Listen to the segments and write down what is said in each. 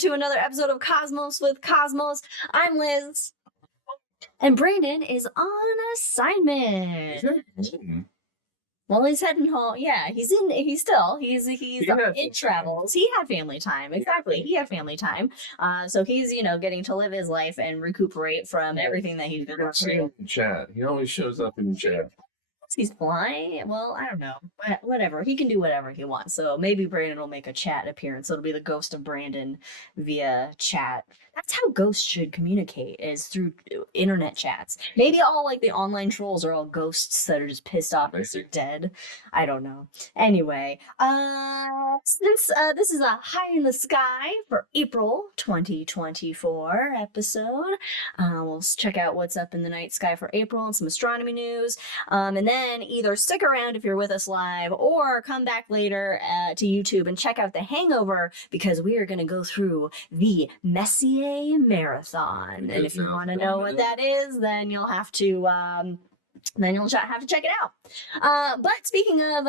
to another episode of Cosmos with Cosmos. I'm Liz. And Brandon is on assignment. Well, he's heading home. Yeah, he's in travels. He had family time. Exactly. He had family time. So he's, getting to live his life and recuperate from everything that he's been through. Chat. He always shows up in chat. He's flying. Well, I don't know. Whatever. He can do whatever he wants. So maybe Brandon will make a chat appearance. It'll be the ghost of Brandon via chat. That's how ghosts should communicate, is through internet chats. Maybe all like the online trolls are all ghosts that are just pissed off because they're dead. I don't know. Anyway, since this is a High in the Sky for April 2024 episode, we'll check out what's up in the night sky for April and some astronomy news. And then either stick around if you're with us live or come back later to YouTube and check out The Hangover, because we are going to go through the Messier Marathon. And if you want to know what that is, then you'll have to check it out. But speaking of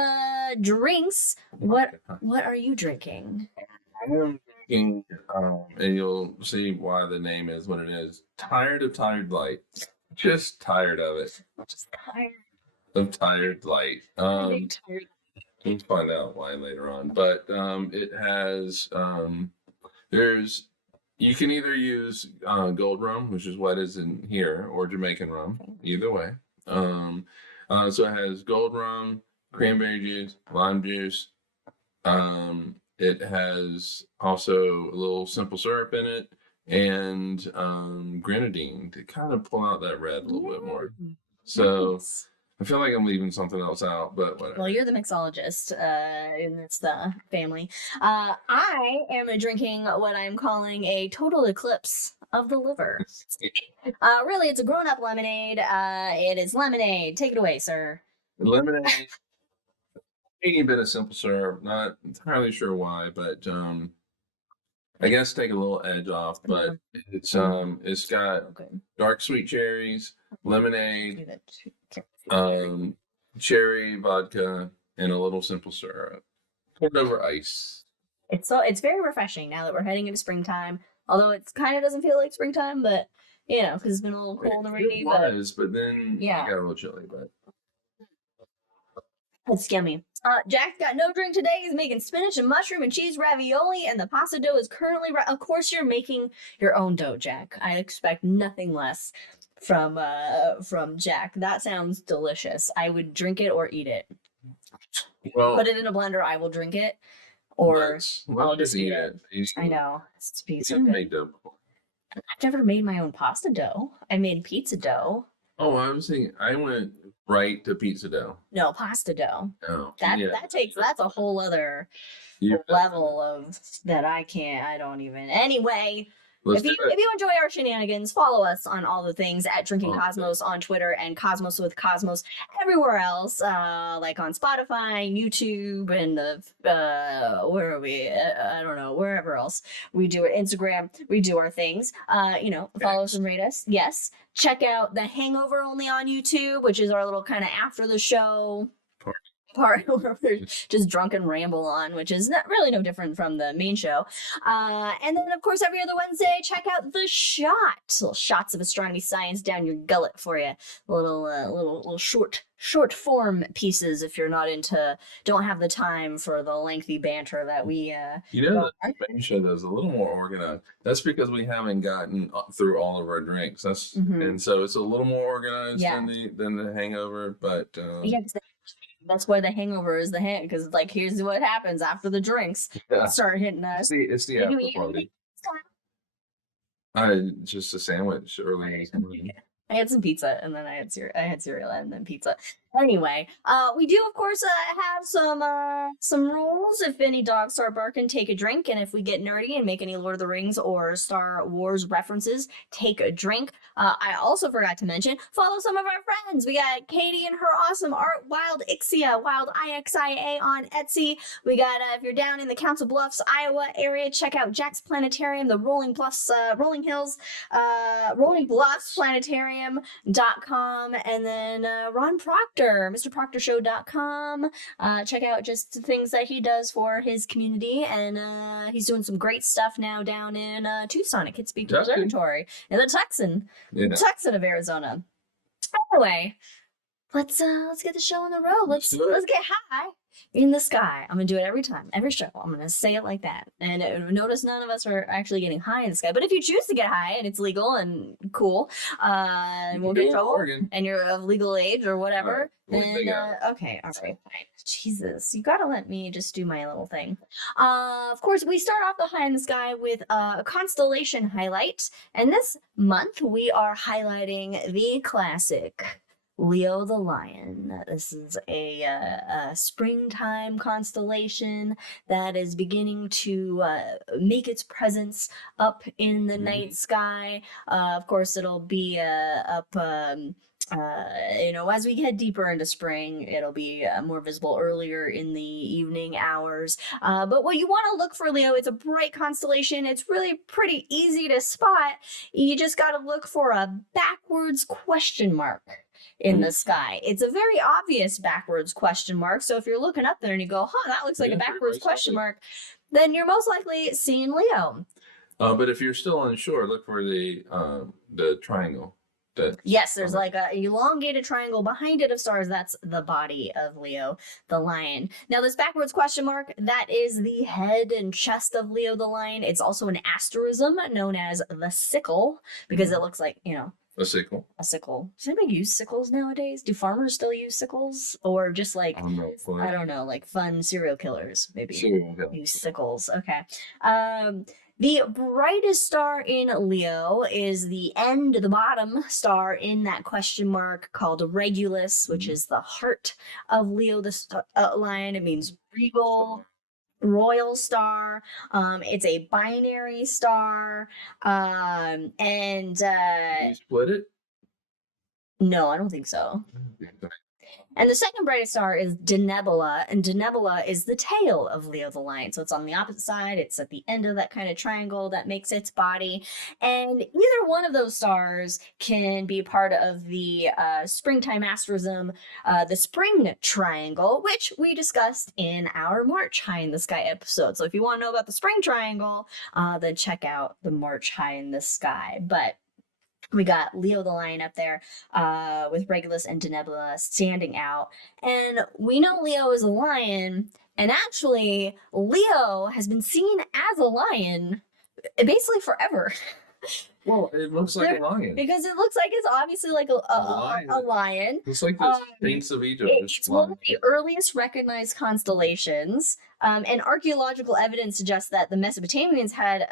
drinks, what are you drinking? I am drinking, and you'll see why the name is what it is. Tired of Tired Light. Just tired of it. Just tired of Tired Light. We'll find out why later on. But it has you can either use gold rum, which is what is in here, or Jamaican rum, either way. So it has gold rum, cranberry juice, lime juice. It has also a little simple syrup in it, and grenadine to kind of pull out that red a little bit more. So I feel like I'm leaving something else out, but whatever. Well, you're the mixologist, and it's the family. I am drinking what I'm calling a total eclipse of the liver. Really, it's a grown-up lemonade. It is lemonade. Take it away, sir. Lemonade. A bit of simple syrup. Not entirely sure why, but I guess take a little edge off. But it's got dark sweet cherries, lemonade, cherry vodka, and a little simple syrup poured over ice. It's very refreshing now that we're heading into springtime. Although it kind of doesn't feel like springtime, but because it's been a little cold and rainy. It was, but then it got a little chilly. But it's yummy. Jack's got no drink today. He's making spinach and mushroom and cheese ravioli, and the pasta dough is currently. Of course, you're making your own dough, Jack. I expect nothing less from Jack. That sounds delicious. I would drink it or eat it. Well, put it in a blender. I will drink it, or I'll just eat it. I know it's pizza. I've never made my own pasta dough. I made pizza dough. Oh, I was thinking I went right to pizza dough. No, pasta dough. Oh, that's a whole other level of that I don't even. Anyway. If you enjoy our shenanigans, follow us on all the things at Drinking Cosmos on Twitter and Cosmos with Cosmos everywhere else, like on Spotify, YouTube, and where are we? I don't know, wherever else we do it. Instagram, we do our things. Follow us and rate us. Yes. Check out The Hangover only on YouTube, which is our little kind of after the show part where we're just drunk and ramble on, which is not really no different from the main show. And then of course every other Wednesday, check out The Shot. Little shots of astronomy science down your gullet for you. Little short form pieces if you're don't have the time for the lengthy banter that we the main show is a little more organized. That's because we haven't gotten through all of our drinks. And so it's a little more organized than the Hangover, but that's why The Hangover is because here's what happens after the drinks start hitting us. It's the after party. Just a sandwich early. I had some pizza, and then I had cereal, and then pizza. Anyway, we do of course have some rules. If any dogs start barking, take a drink, and if we get nerdy and make any Lord of the Rings or Star Wars references, take a drink. I also forgot to mention, follow some of our friends. We got Katie and her awesome art, Wildixia, Wildixia on Etsy. We got if you're down in the Council Bluffs, Iowa area, check out Jack's Planetarium, the Rolling Bluffs Planetarium. planetarium.com, and then Ron Proctor, MrProctorShow.com. Check out just the things that he does for his community, and he's doing some great stuff now down in Tucson at Kids Peak Observatory in the Texan of Arizona. Anyway, let's get the show on the road. Let's get high in the sky. I'm gonna do it every time, every show. I'm gonna say it like that. And notice none of us are actually getting high in the sky. But if you choose to get high and it's legal and cool, and won't get in trouble, and you're of legal age or whatever, then okay, all right, fine. Jesus, you gotta let me just do my little thing. Of course, we start off the high in the sky with a constellation highlight, and this month we are highlighting the classic Leo the Lion. This is a springtime constellation that is beginning to make its presence up in the night sky. Of course, it'll be up. As we get deeper into spring, it'll be more visible earlier in the evening hours. But what you want to look for, Leo, it's a bright constellation. It's really pretty easy to spot. You just got to look for a backwards question mark in the sky. It's a very obvious backwards question mark. So if you're looking up there and you go, that looks like a backwards question mark, then you're most likely seeing Leo. But if you're still unsure, look for the triangle. Yes, there's like a elongated triangle behind it of stars. That's the body of Leo the Lion. Now, this backwards question mark, that is the head and chest of Leo the Lion. It's also an asterism known as the sickle, because it looks like, a sickle. A sickle. Does anybody use sickles nowadays? Do farmers still use sickles? Or just like, I don't know, like fun serial killers, maybe use sickles. Okay. The brightest star in Leo is the bottom star in that question mark, called Regulus, which is the heart of Leo the Lion. It means regal, royal star. It's a binary star. And Can you split it? No, I don't think so. And the second brightest star is Denebula, and Denebula is the tail of Leo the Lion. So it's on the opposite side. It's at the end of that kind of triangle that makes its body. And either one of those stars can be part of the springtime asterism, the spring triangle, which we discussed in our March High in the Sky episode. So if you want to know about the spring triangle, then check out the March High in the Sky. But we got Leo the Lion up there with Regulus and Denebula standing out. And we know Leo is a lion. And actually, Leo has been seen as a lion basically forever. Well, it looks like a lion. Because it looks like it's obviously like a lion. It's like the Saints of Egypt. It's one of the earliest recognized constellations. And archaeological evidence suggests that the Mesopotamians had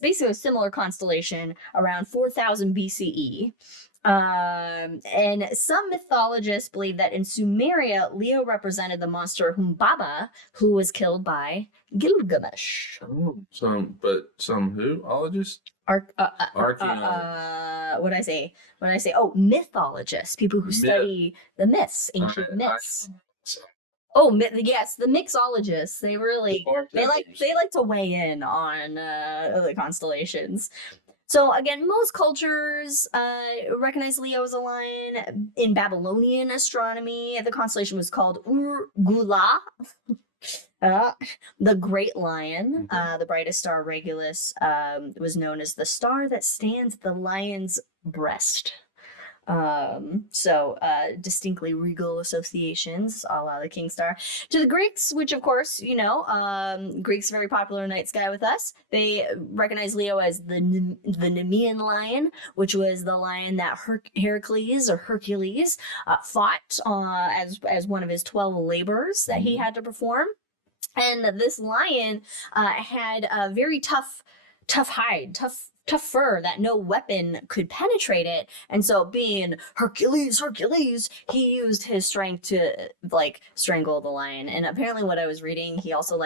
basically a similar constellation around 4000 BCE. And some mythologists believe that in Sumeria, Leo represented the monster Humbaba, who was killed by Gilgamesh. Oh, some whoologists? What did I say? Oh, mythologists, people who study the myths, ancient myths. Yes, the mixologists. They like to weigh in on the constellations. So again, most cultures recognize Leo as a lion. In Babylonian astronomy, the constellation was called Ur-Gula. The Great Lion, the brightest star, Regulus, was known as the star that stands at the lion's breast. Distinctly regal associations, a la the King Star. To the Greeks, which of course, Greeks very popular in night sky with us, they recognize Leo as the Nemean lion, which was the lion that Hercules fought as one of his 12 labors that he had to perform. And this lion had a very tough hide, tough fur that no weapon could penetrate it. And so being Hercules, he used his strength to strangle the lion. And apparently what I was reading, he also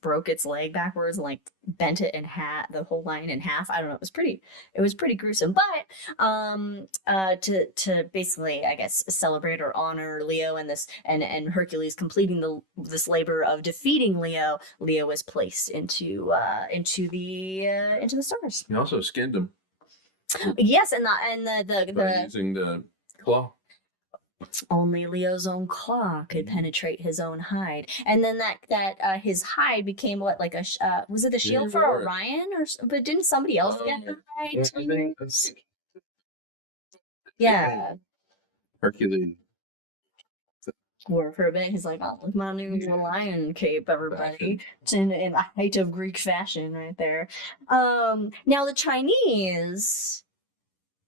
broke its leg backwards and bent it in half, the whole lion in half. I don't know. It was pretty gruesome. But to basically, I guess, celebrate or honor Leo and Hercules completing this labor of defeating Leo was placed into the stars. He also skinned him. Yes, and by using the claw. only Leo's own claw could penetrate his own hide, and then his hide became what, like was it the Yeah, shield for right. Orion, but didn't somebody else get the hide I too? think Yeah, Hercules wore for a bit. He's like, oh, look, my new lion cape, everybody. fashion. It's in the height of Greek fashion right there. Now the Chinese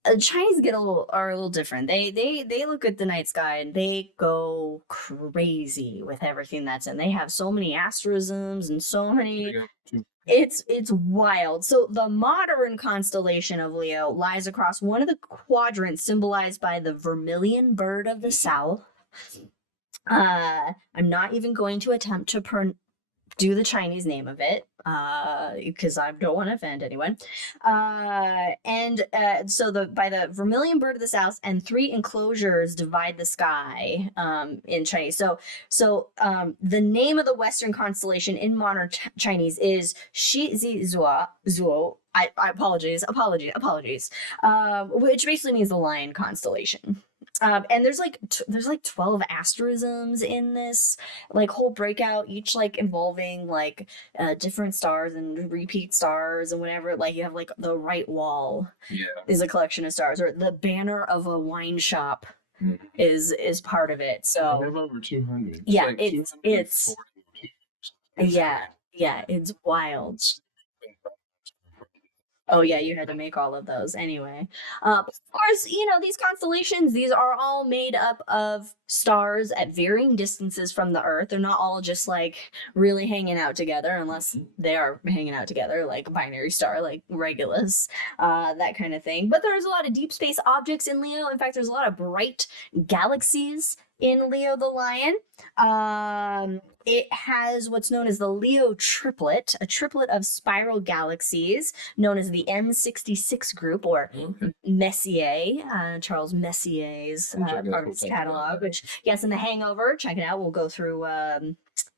are a little different. They look at the night sky and they go crazy with everything that's in. They have so many asterisms and so many. It's wild. So the modern constellation of Leo lies across one of the quadrants symbolized by the vermilion bird of the south. I'm not even going to attempt to do the Chinese name of it because I don't want to offend anyone. So by the vermilion bird of the south, and three enclosures divide the sky in Chinese. So the name of the Western constellation in modern Chinese is Shi Zi Zuo. I apologize, which basically means the lion constellation. And there's like 12 asterisms in this like whole breakout, each like involving like different stars and repeat stars and whatever. Like you have like the right wall is a collection of stars, or the banner of a wine shop is part of it. I So have over 200. yeah, like it's 242. yeah, it's wild. Oh yeah, you had to make all of those anyway. Of course, these constellations, these are all made up of stars at varying distances from the Earth. They're not all just like really hanging out together, unless they are hanging out together, like a binary star, like Regulus, that kind of thing. But there's a lot of deep space objects in Leo. In fact, there's a lot of bright galaxies in Leo the Lion. It has what's known as the Leo triplet, a triplet of spiral galaxies known as the M66 group, or Messier, Charles Messier's part of his catalog. Which, yes, in The Hangover, check it out. We'll go through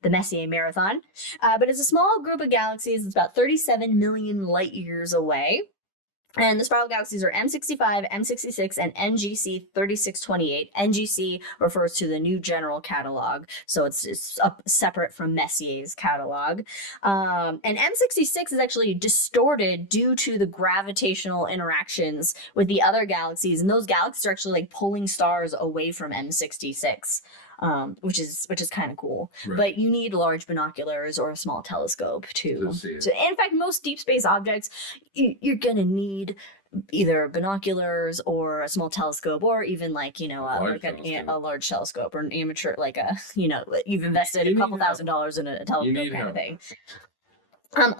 the Messier marathon. But it's a small group of galaxies. It's about 37 million light years away. And the spiral galaxies are M65, M66, and NGC 3628. NGC refers to the New General Catalog, so it's up separate from Messier's catalog. And M66 is actually distorted due to the gravitational interactions with the other galaxies, and those galaxies are actually like pulling stars away from M66. Which is kind of cool. Right. But you need large binoculars or a small telescope to see it. So, in fact, most deep space objects, you're gonna need either binoculars or a small telescope, or even like a large telescope, or an amateur, like you've invested a couple $1,000s in a telescope kind of thing.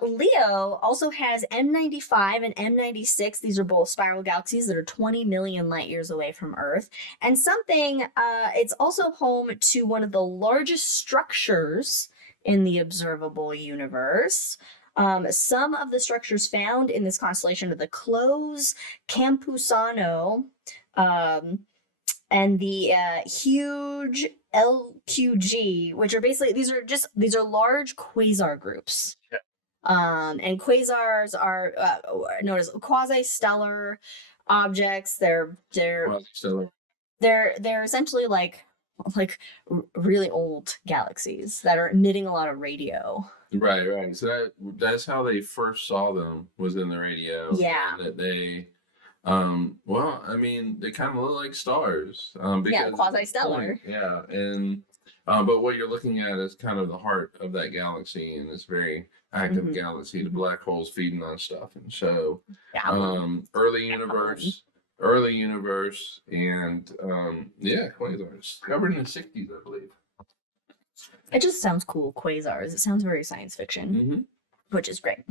Leo also has M95 and M96. These are both spiral galaxies that are 20 million light years away from Earth. And it's also home to one of the largest structures in the observable universe. Some of the structures found in this constellation are the Clos Campusano, and the huge LQG, which are basically these are large quasar groups. Yeah. And quasars are known as quasi-stellar objects. They're Quasi-stellar. They're essentially like really old galaxies that are emitting a lot of radio. Right. So that's how they first saw them, was in the radio. Yeah. And that they, they kind of look like stars. Yeah, quasi-stellar. Yeah, and but what you're looking at is kind of the heart of that galaxy, and this very active galaxy. The black holes feeding on stuff, and so early universe, and quasars discovered in the '60s, I believe. It just sounds cool, quasars. It sounds very science fiction, which is great.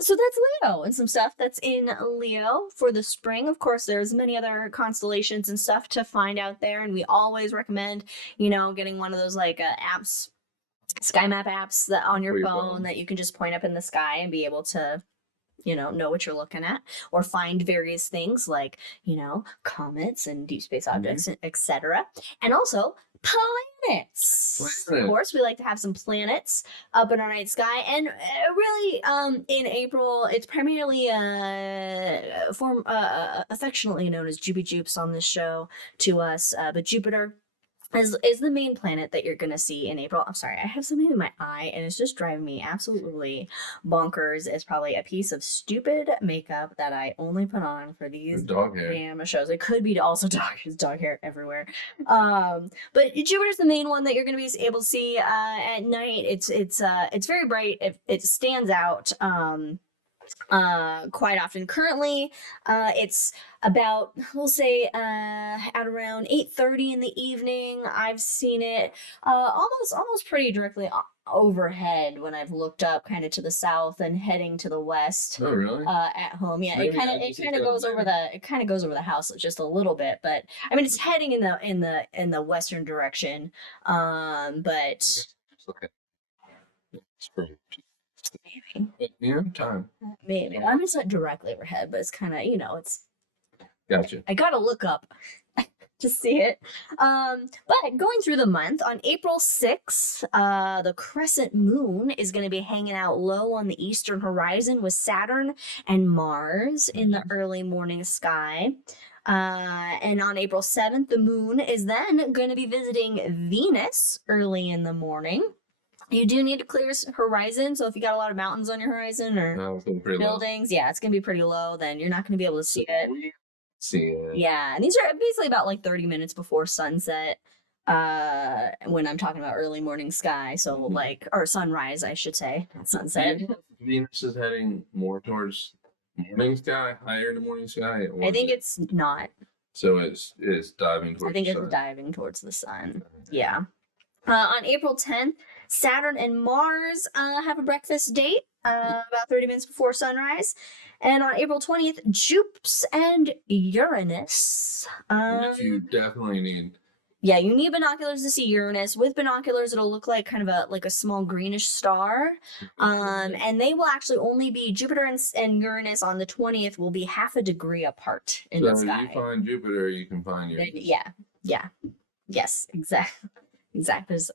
So that's Leo and some stuff that's in Leo for the spring. Of course, there's many other constellations and stuff to find out there, and we always recommend, getting one of those like apps, sky map apps that on your phone that you can just point up in the sky and be able to know what you're looking at, or find various things like comets and deep space objects, etc. And also planets. Of Planet. course, we like to have some planets up in our night sky, and really, in April, it's primarily affectionately known as Juby Jupes on this show to us, but Jupiter is the main planet that you're gonna see in April. I'm sorry, I have something in my eye and it's just driving me absolutely bonkers. It's probably a piece of stupid makeup that I only put on for these Dog hair. damn shows. It could be also dog hair everywhere. But Jupiter's the main one that you're gonna be able to see at night. It's very bright. It stands out. Quite often. Currently, it's about, we'll say, at around 8:30 in the evening. I've seen it almost pretty directly overhead when I've looked up kind of to the south and heading to the west. Oh, really? At home, yeah, Maybe I it just kind of think goes over the house just a little bit, but I mean it's heading in the western direction. But Okay. It's pretty. maybe. But, yeah, time. Maybe. I'm just not directly overhead, but it's kind of, it's. Gotcha. I gotta look up to see it. But going through the month, on April 6th, the crescent moon is going to be hanging out low on the eastern horizon with Saturn and Mars in the early morning sky. And on April 7th, the moon is then going to be visiting Venus early in the morning. You do need to clear horizon, so if you got a lot of mountains on your horizon or No, it's pretty buildings, yeah, it's gonna be pretty low. Then you're not gonna be able to see it. See it. Yeah, and these are basically about like 30 minutes before sunset. When I'm talking about early morning sky, so like or sunrise, I should say, not sunset. Venus is heading more towards morning sky, higher in the morning sky. I think it's not. So it's diving towards. I think the it's sun. diving towards the sun. Yeah. On April 10th, Saturn and Mars have a breakfast date about 30 minutes before sunrise. And on April 20th, Jupiter and Uranus. Which you definitely need. Yeah, you need binoculars to see Uranus. With binoculars, it'll look like kind of a small greenish star. And they will actually only be Jupiter and Uranus on the 20th will be half a degree apart in the sky. So you find Jupiter, you can find Uranus. Yeah. Yes, exactly.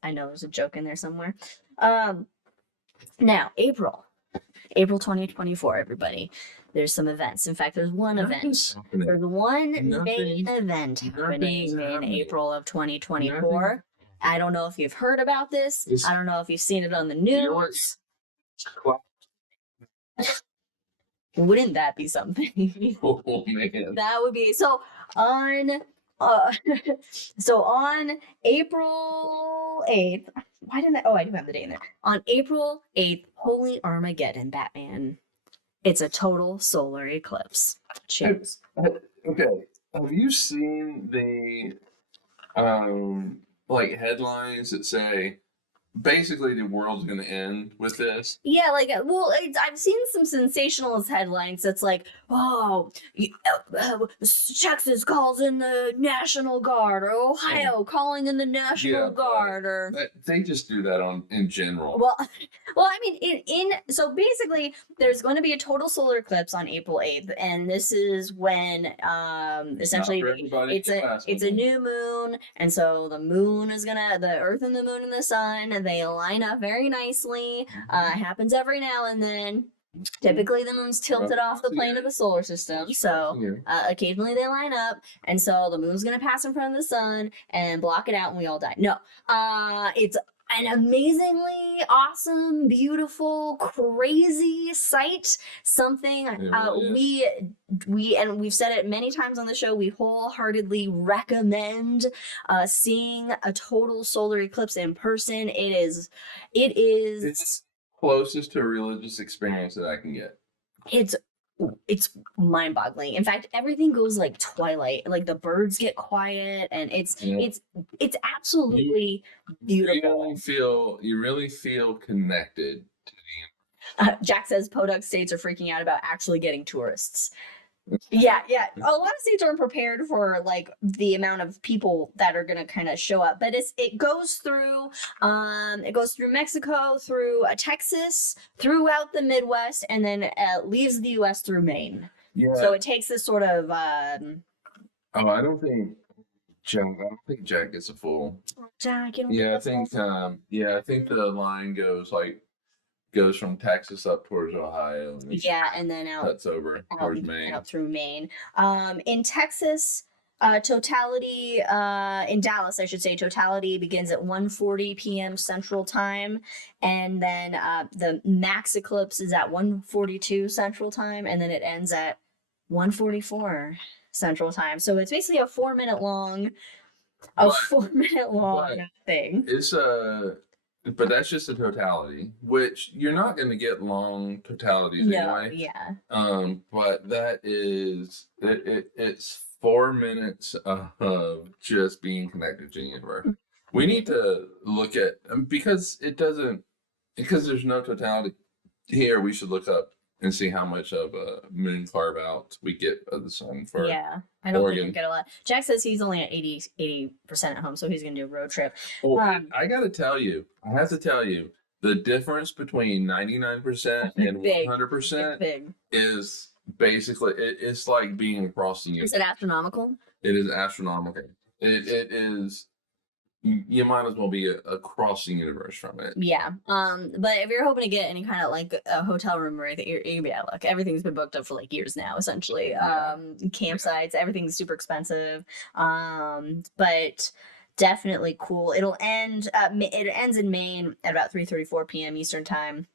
I know there's a joke in there somewhere. Now, April 2024, everybody. There's some events. In fact, there's one event. There's one main event happening in April of 2024. I don't know if you've heard about this. I don't know if you've seen it on the news. Wouldn't that be something? Oh man. That would be so on April 8th. Why didn't I do have the date in there. On April 8th, Holy Armageddon, Batman. It's a total solar eclipse. Cheers. Okay. Have you seen the like headlines that say basically the world's gonna end with this? Yeah, I've seen some sensationalist headlines that's like, Texas calls in the National Guard, or Ohio calling in the National Guard, or they just do that in general. Well, I mean, so basically, there's going to be a total solar eclipse on April 8th, and this is when essentially it's a new moon, and so the Earth and the moon and the sun, they line up very nicely. Happens every now and then. Typically, the moon's tilted off the plane of the solar system, so occasionally they line up, and so the moon's gonna pass in front of the sun and block it out, and we all die. No, it's an amazingly awesome, beautiful, crazy sight. Something we've said it many times on the show. We wholeheartedly recommend seeing a total solar eclipse in person. It's closest to a religious experience that I can get. It's mind-boggling. In fact, everything goes like twilight. Like the birds get quiet, and it's absolutely beautiful. You really feel connected to the Jack says Podunk states are freaking out about actually getting tourists. Yeah. A lot of states aren't prepared for like the amount of people that are gonna kind of show up, but it goes through Mexico, through Texas, throughout the Midwest, and then leaves the U.S. through Maine. Yeah. So it takes this sort of. I don't think Jack. I don't think Jack gets a full. Jack, you don't get Yeah, I the full think. Yeah, I think the line goes from Texas up towards Ohio and then Yeah, and then cuts over out towards Maine. out through Maine. In Texas, totality in Dallas, I should say, totality begins at 1:40 p.m. Central Time, and then the max eclipse is at 1:42 Central Time, and then it ends at 1:44 Central Time. So it's basically a 4 minute long, a But 4 minute long but thing. it's but that's just a totality, which you're not going to get long totalities No, anyway. yeah. But that is it's 4 minutes of just being connected to the universe. We need to look at because it doesn't because there's no totality here. We should look up and see how much of a moon carve out we get of the sun for Yeah, I don't think we Oregon. get a lot. Jack says he's only at 80% at home, so he's gonna do a road trip. Well, Um, I have to tell you, the difference between 99% and Big. 100% It's big. is basically it's like being across the Is universe. it astronomical? It is astronomical. It is. You might as well be across the universe from it. Yeah. But if you're hoping to get any kind of like a hotel room or anything, you're gonna be out of luck. Everything's been booked up for like years now, essentially. Yeah. Campsites, everything's super expensive. But definitely cool. It'll end. It ends in Maine at about 3:34 p.m. Eastern time.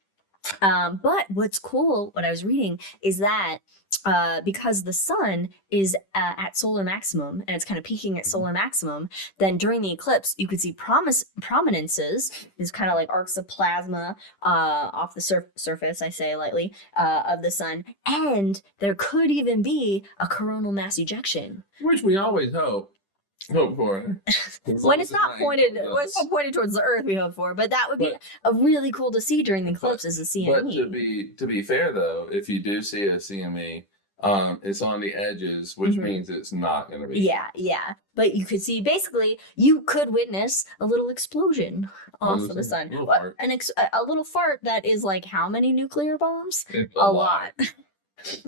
But what's cool, what I was reading, is that because the sun is at solar maximum and it's kind of peaking at solar maximum, then during the eclipse, you could see prominences, these kind of like arcs of plasma off the surface, I say lightly, of the sun. And there could even be a coronal mass ejection. Which we always hope for. When it's not pointed towards the Earth, we hope for, but that would be a really cool to see during the eclipse as a CME. But to be fair though, if you do see a CME, it's on the edges, which means it's not going to be. Yeah. But you could see basically you could witness a little explosion off of the sun, a little fart that is like how many nuclear bombs? A lot.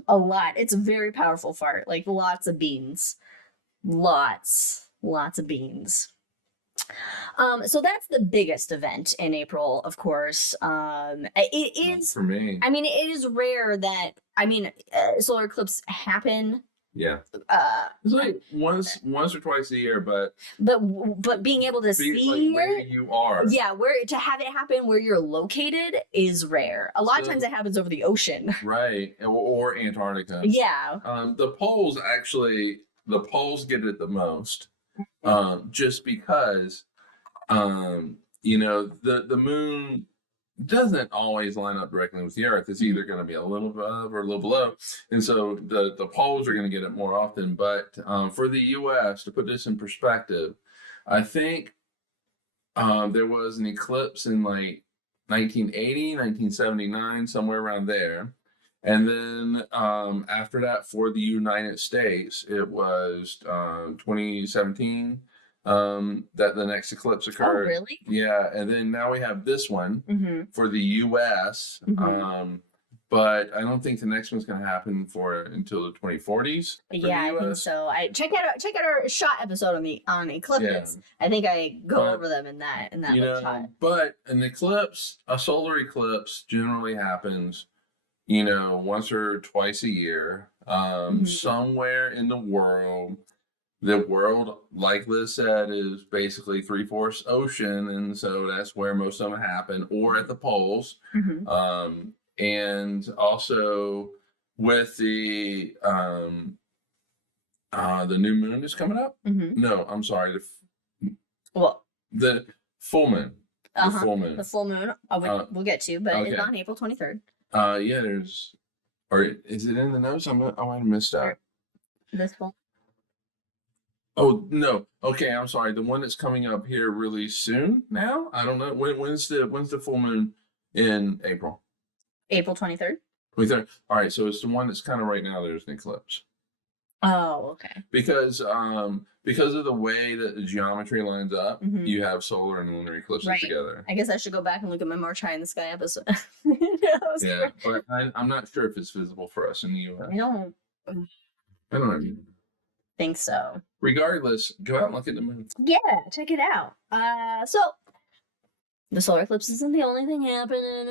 A lot. It's a very powerful fart, like lots of beans. Lots of beans. So that's the biggest event in April, of course. It is for me. I mean, it is rare that solar eclipses happen. Yeah. It's like once or twice a year, but being able to see like where you are. Yeah, where to have it happen where you're located is rare. A lot of times it happens over the ocean. Right, or Antarctica. Yeah. The poles get it the most, just because, the moon doesn't always line up directly with the Earth. It's either going to be a little above or a little below, and so the poles are going to get it more often. But for the U.S., to put this in perspective, I think there was an eclipse in like 1980, 1979, somewhere around there. And then after that, for the United States, it was 2017 that the next eclipse occurred. Oh, really? Yeah, and then now we have this one for the U.S. But I don't think the next one's going to happen until the 2040s. Yeah, I think so. Check out our shot episode on eclipses. Yeah. I think I go over them in that shot. But an eclipse, a solar eclipse, generally happens once or twice a year, somewhere in the world. The world, like Liz said, is basically 3/4 ocean, and so that's where most of them happen, or at the poles. And also with the new moon is coming up. No, I'm sorry. The full moon. The full moon. The full moon. We'll get to, but it's on April 23rd. Yeah, or is it in the notes? I might have missed out. This one? Oh no. Okay, I'm sorry. The one that's coming up here really soon now. I don't know when's the full moon in April. April 23rd. 23rd. All right, so it's the one that's kind of right now. There's an eclipse. Oh, okay. Because of the way that the geometry lines up, you have solar and lunar eclipses together. I guess I should go back and look at my March High in the Sky episode. Yeah, but I'm not sure if it's visible for us in the U.S. I don't know. think so. Regardless, go out and look at the moon. Yeah, check it out. So the solar eclipse isn't the only thing happening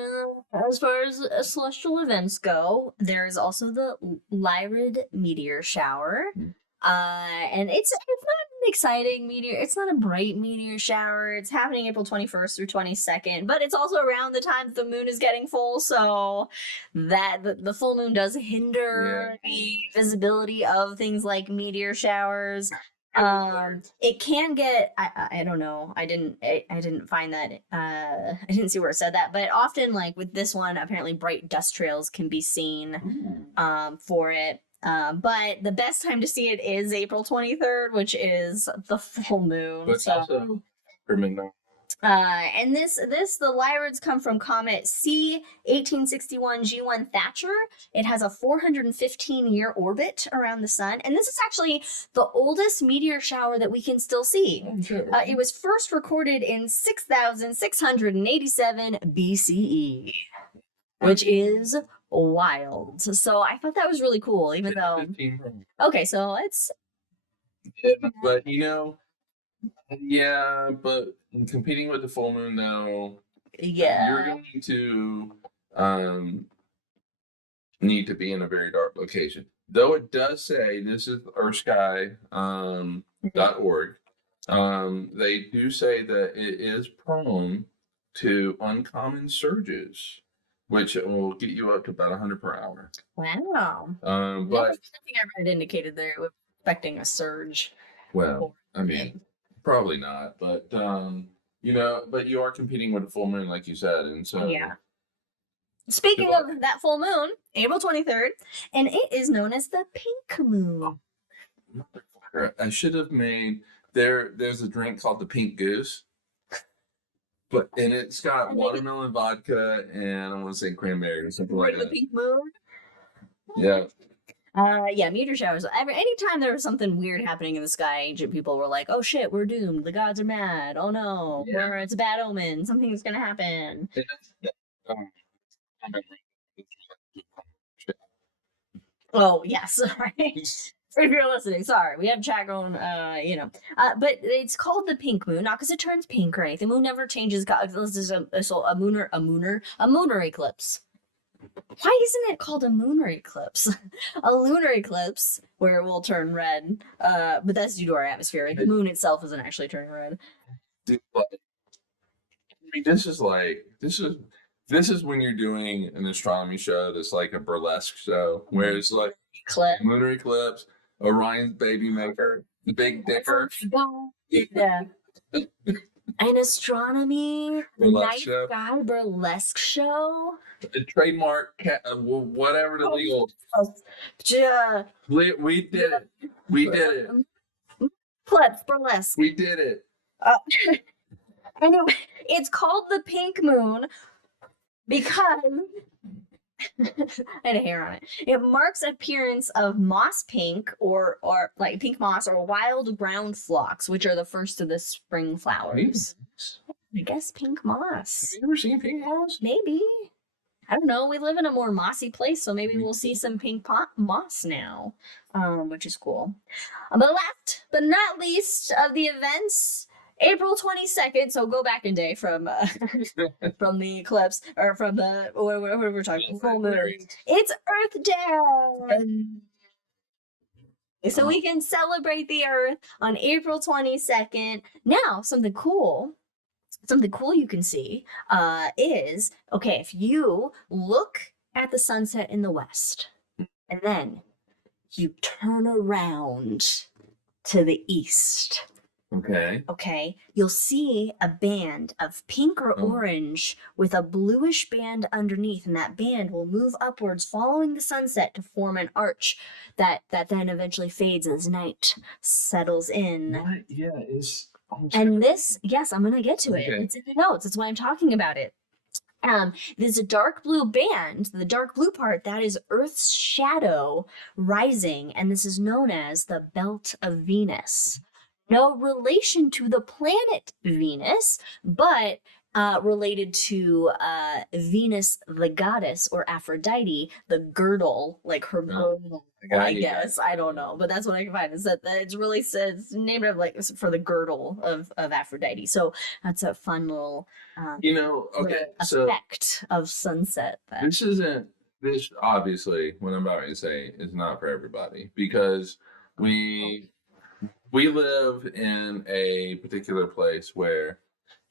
as far as celestial events go. There is also the Lyrid meteor shower. And it's not an exciting meteor. It's not a bright meteor shower. It's happening April 21st through 22nd, but it's also around the time the moon is getting full, so that the full moon does hinder the visibility of things like meteor showers. It can get I don't know. I didn't find that I didn't see where it said that, but often, like with this one, apparently bright dust trails can be seen for it. But the best time to see it is April 23rd, which is the full moon. But also for midnight. And the Lyrids come from comet C 1861 G1 Thatcher. It has a 415-year orbit around the sun, and this is actually the oldest meteor shower that we can still see. It was first recorded in 6687 BCE, which is wild. So I thought that was really cool, even though. Okay, so it's. But yeah, but competing with the full moon, though, you're going to need to be in a very dark location. Though it does say, this is earthsky.org, they do say that it is prone to uncommon surges, which will get you up to about 100 per hour. Wow. But nothing I read indicated that it was expecting a surge. Well, I mean, probably not, but but you are competing with a full moon, like you said, and so yeah. Speaking of that full moon, April 23rd, and it is known as the pink moon. I should have made there's a drink called the Pink Goose, and it's got watermelon vodka and I want to say cranberry or something like that. The pink moon. Yeah. Yeah, meteor showers. Anytime there was something weird happening in the sky, ancient people were like, "Oh shit, we're doomed. The gods are mad. Oh no, or it's a bad omen. Something's gonna happen." Oh yes, right. If you're listening, sorry, we have chat going. But it's called the pink moon, not because it turns pink or anything. The moon never changes. This is a lunar eclipse. Why isn't it called a lunar eclipse? A lunar eclipse where it will turn red, but that's due to our atmosphere. The moon itself isn't actually turning red. Dude, I mean, this is when you're doing an astronomy show that's like a burlesque show, where it's like lunar eclipse, Orion's baby maker, the big dicker. Yeah. An astronomy, the night sky burlesque show. The trademark, whatever the legal. Yeah. We did it. We did it. Eclipse burlesque. We did it. Anyway, it's called the pink moon because I had a hair on it. It marks appearance of moss pink or like pink moss or wild ground phlox, which are the first of the spring flowers. I guess pink moss. Have you ever seen pink moss? Maybe. I don't know. We live in a more mossy place, so maybe we'll see some pink moss now, which is cool. But last but not least of the events, April 22nd. So go back in day from from the eclipse or from the whatever we're talking full moon. It's Earth Day. So we can celebrate the Earth on April 22nd. Now, something cool you can see is, okay, if you look at the sunset in the west and then you turn around to the east. Okay, you'll see a band of pink or orange with a bluish band underneath, and that band will move upwards following the sunset to form an arch that then eventually fades as night settles in. What? Yeah, and this, yes, I'm gonna get to it. It's in the notes. That's why I'm talking about it. There's a dark blue band. The dark blue part, that is Earth's shadow rising, and this is known as the belt of Venus. No relation to the planet Venus, but related to Venus, the goddess, or Aphrodite, the girdle, like her girdle. I guess I don't know, but that's what I can find. Is that it's really says named of like for the girdle of Aphrodite. So that's a fun little okay, so effect of sunset. That this obviously what I'm about to say is not for everybody because we live in a particular place where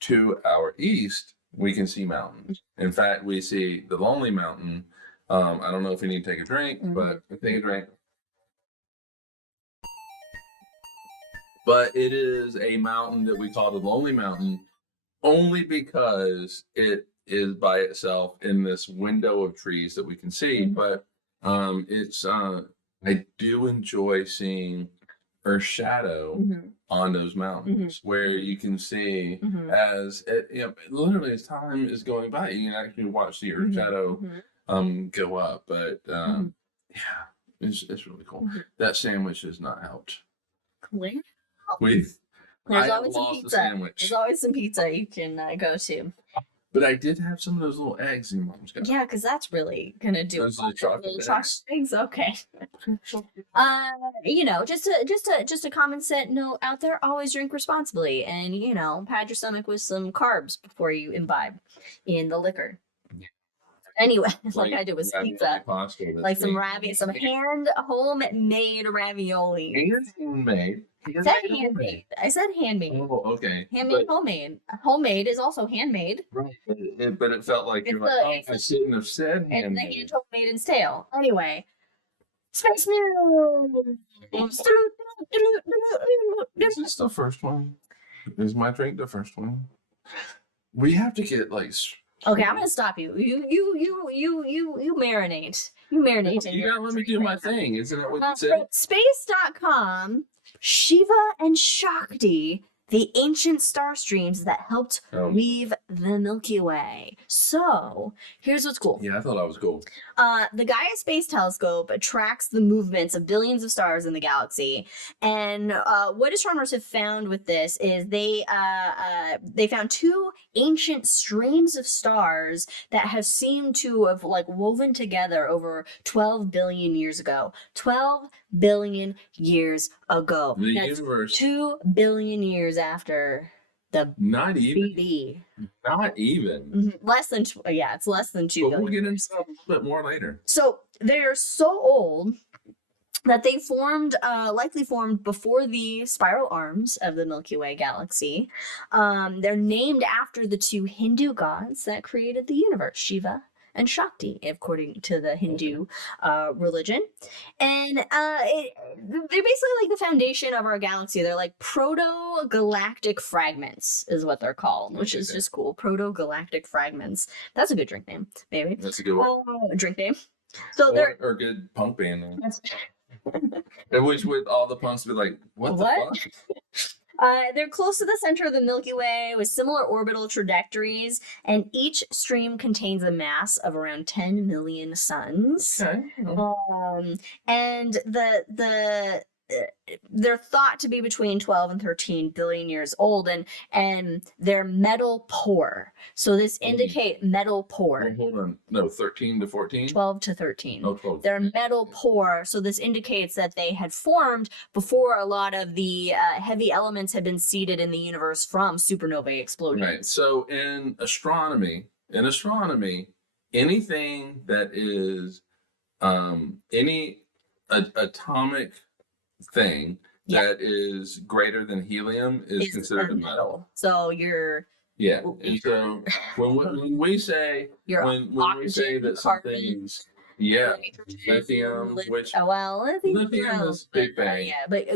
to our east we can see mountains. In fact, we see the Lonely Mountain. I don't know if you need to take a drink, but take a drink. But it is a mountain that we call the Lonely Mountain only because it is by itself in this window of trees that we can see. But it's I do enjoy seeing Earth's shadow on those mountains where you can see as it, literally as time is going by, you can actually watch the Earth shadow go up. But yeah, it's really cool. That sandwich has not helped. Clear. There's always some pizza. There's always some pizza you can go to. But I did have some of those little eggs in Mom's got. Yeah, because that's really gonna do those little chocolate eggs. Okay. Just a common set note out there: always drink responsibly, and pad your stomach with some carbs before you imbibe in the liquor. Anyway, like I did with pizza, like some homemade ravioli. Handmade. I said handmade. I said handmade. Oh, okay. Handmade, homemade. Homemade is also handmade. Right, but it felt like you're like, I shouldn't have said handmade. It's the hand made in stale. Anyway, space news. Is this the first one? Is my drink the first one? We have to get like. Okay, I'm gonna stop you. You marinate. You marinate. You gotta let me do my thing. Isn't that what you said? Space.com. Shiva and Shakti, the ancient star streams that helped weave the Milky Way. So, here's what's cool. Yeah, I thought I was cool. The Gaia Space Telescope tracks the movements of billions of stars in the galaxy. And what astronomers have found with this is they found two ancient streams of stars that have seemed to have woven together over 12 billion years ago. 12 billion years ago. The universe. 2 billion years after the not even BB. Not even. Less than it's less than 2 billion. We'll get into that a little bit more later. So they're so old that they likely formed before the spiral arms of the Milky Way galaxy. They're named after the two Hindu gods that created the universe, Shiva and Shakti, according to the Hindu religion. And they're basically like the foundation of our galaxy. They're like proto-galactic fragments is what they're called, which is just cool. Proto-galactic fragments. That's a good drink name, maybe. That's a good one. Drink name. So they're or a good punk band name. Which with all the punks be like, what the fuck? They're close to the center of the Milky Way with similar orbital trajectories, and each stream contains a mass of around 10 million suns. Okay. And they're thought to be between 12 and 13 billion years old, and they're metal poor. So this indicate metal poor. Hold on. No, 13 to 14? 12 to 13. Oh, 12. They're metal poor. So this indicates that they had formed before a lot of the heavy elements had been seeded in the universe from supernovae explosions. Right. So in astronomy, anything that is any atomic thing that is greater than helium is considered a metal. So you're and so when we say when we say that something's lithium, which lithium is Big Bang, but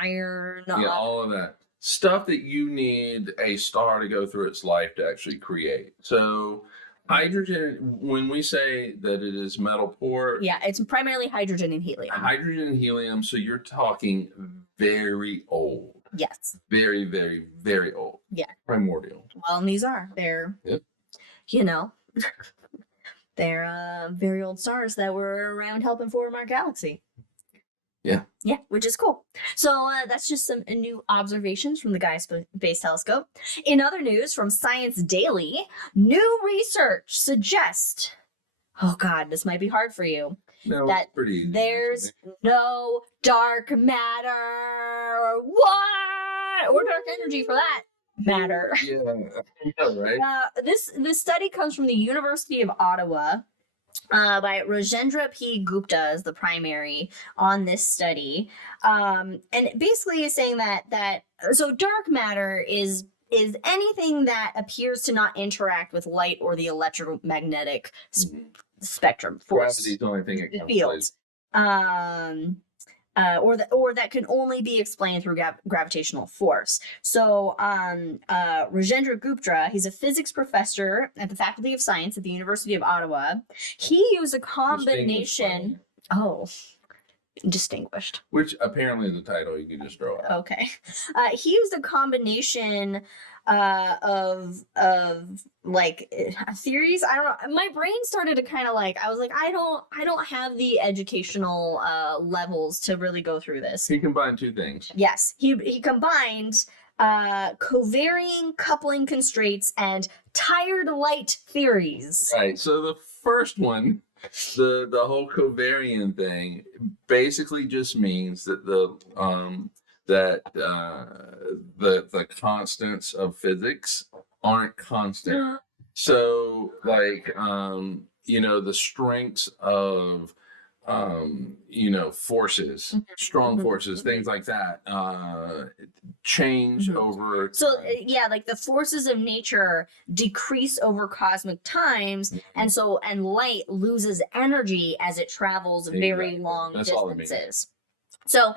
iron, all of that stuff that you need a star to go through its life to actually create. So hydrogen, when we say that it is metal poor, it's primarily hydrogen and helium. So you're talking very old. Yes. Very, very, very old. Yeah. Primordial. Well, and they're they're very old stars that were around helping form our galaxy. Yeah. Yeah, which is cool. So that's just some new observations from the Gaia Space Telescope. In other news from Science Daily, new research suggests, oh God, this might be hard for you, No, that it's pretty easy. there's no dark matter. What? Or dark energy for that matter. Yeah, right. This study comes from the University of Ottawa. By Rajendra P. Gupta is the primary on this study, and basically is saying that so dark matter is anything that appears to not interact with light or the electromagnetic spectrum force Gravity's the only thing it contemplates. fields. Or that can only be explained through gravitational force. So Rajendra Gupta, he's a physics professor at the Faculty of Science at the University of Ottawa. He used a combination. Oh, distinguished. Which apparently is the title you can just throw out. Okay. He used a combination of like theories. I don't know. My brain started to kind of like, I was like, I don't have the educational levels to really go through this. He combined two things. Yes. He combined covariant coupling constraints and tired light theories. Right. So the first one, the whole covariant thing, basically just means that the constants of physics aren't constant. So like the strengths of forces, strong forces, things like that change over time. So yeah, like the forces of nature decrease over cosmic times, and light loses energy as it travels very long distances. So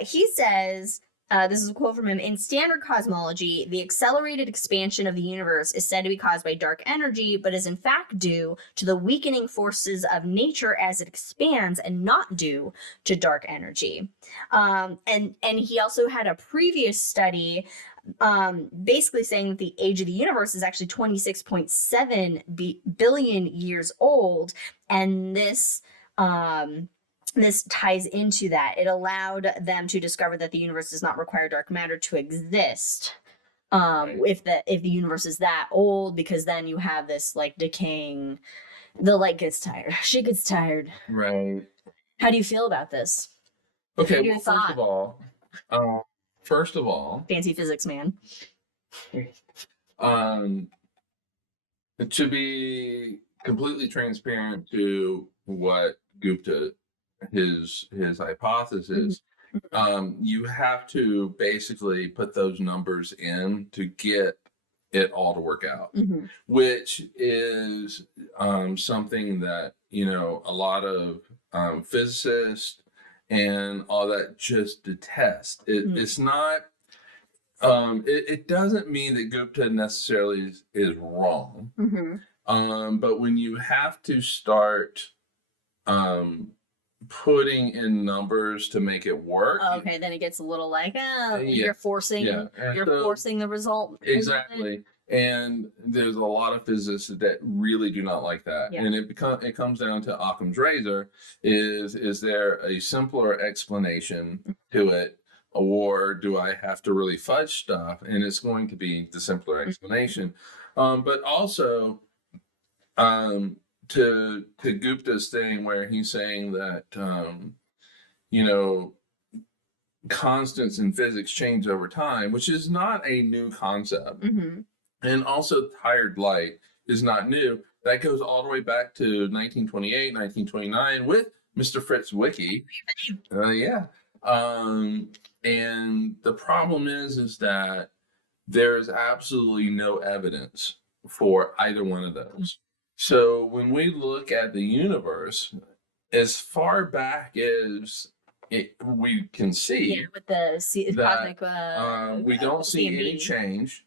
he says, this is a quote from him, in standard cosmology, the accelerated expansion of the universe is said to be caused by dark energy, but is in fact due to the weakening forces of nature as it expands and not due to dark energy. And he also had a previous study basically saying that the age of the universe is actually 26.7 billion years old, and this ties into that. It allowed them to discover that the universe does not require dark matter to exist. If the universe is that old, because then you have this like decaying, the light gets tired. She gets tired. Right. How do you feel about this? Okay, well, first of all, fancy physics man. To be completely transparent to what Gupta, his hypothesis, you have to basically put those numbers in to get it all to work out, which is something that a lot of physicists and all that just detest. It's not it doesn't mean that Gupta necessarily is wrong, but when you have to start putting in numbers to make it work, okay, then it gets a little like you're forcing forcing the result. Exactly. And there's a lot of physicists that really do not like that. And it comes down to Occam's razor. Is there a simpler explanation to it, or do I have to really fudge stuff? And it's going to be the simpler explanation. But also to Gupta's thing where he's saying that constants in physics change over time, which is not a new concept. And also tired light is not new. That goes all the way back to 1928, 1929 with Mr. Fritz Zwicky. And the problem is that there's absolutely no evidence for either one of those. So when we look at the universe, as far back as we can see, with the cosmic, we don't see any change.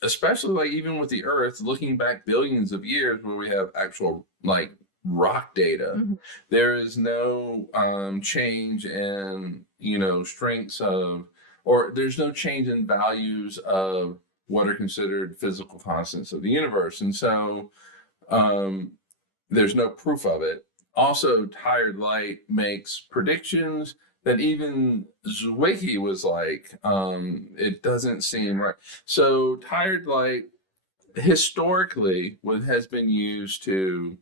Especially like even with the Earth, looking back billions of years where we have actual like rock data, there is no change in strengths of, or there's no change in values of what are considered physical constants of the universe. And so there's no proof of it. Also, tired light makes predictions that even Zwicky was like, it doesn't seem right. So tired light historically what has been used to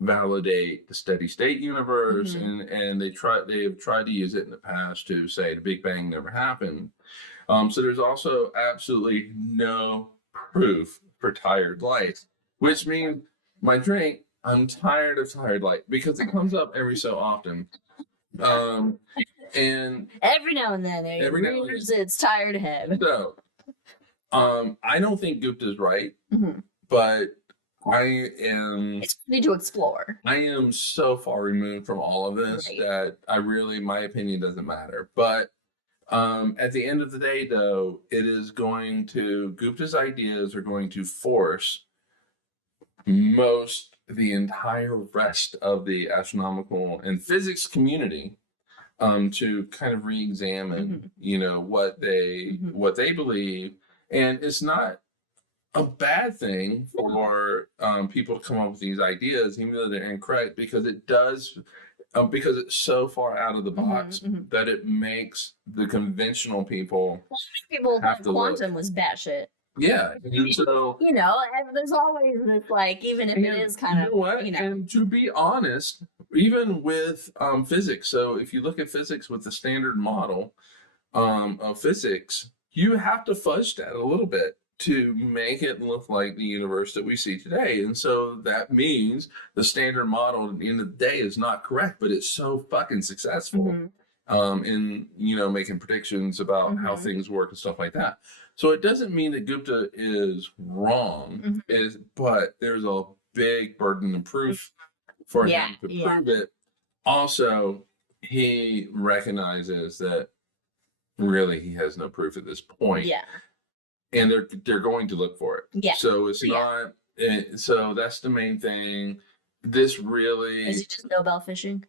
validate the steady state universe, and they have tried to use it in the past to say the Big Bang never happened. So there's also absolutely no proof for tired light, which means my drink, I'm tired of tired light because it comes up every so often. And every now and then it rears its tired head. So I don't think Gupta's right, but it's need to explore. I am so far removed from all of this that my opinion doesn't matter. But at the end of the day, though, Gupta's ideas are going to force the entire rest of the astronomical and physics community to kind of re-examine, what they believe. And it's not a bad thing for people to come up with these ideas, even though they're incorrect, because because it's so far out of the box that it makes the conventional people have to quantum was batshit. Yeah, and so there's always this even if it is kind of And to be honest, even with physics, so if you look at physics with the standard model of physics, you have to fudge that a little bit to make it look like the universe that we see today. And so that means the standard model at the end of the day is not correct, but it's so fucking successful in making predictions about how things work and stuff like that. So it doesn't mean that Gupta is wrong, but there's a big burden of proof for him to prove it. Also, he recognizes that really he has no proof at this point. Yeah. And they're going to look for it. Yeah. So it's not. So that's the main thing. This really is it just Nobel fishing?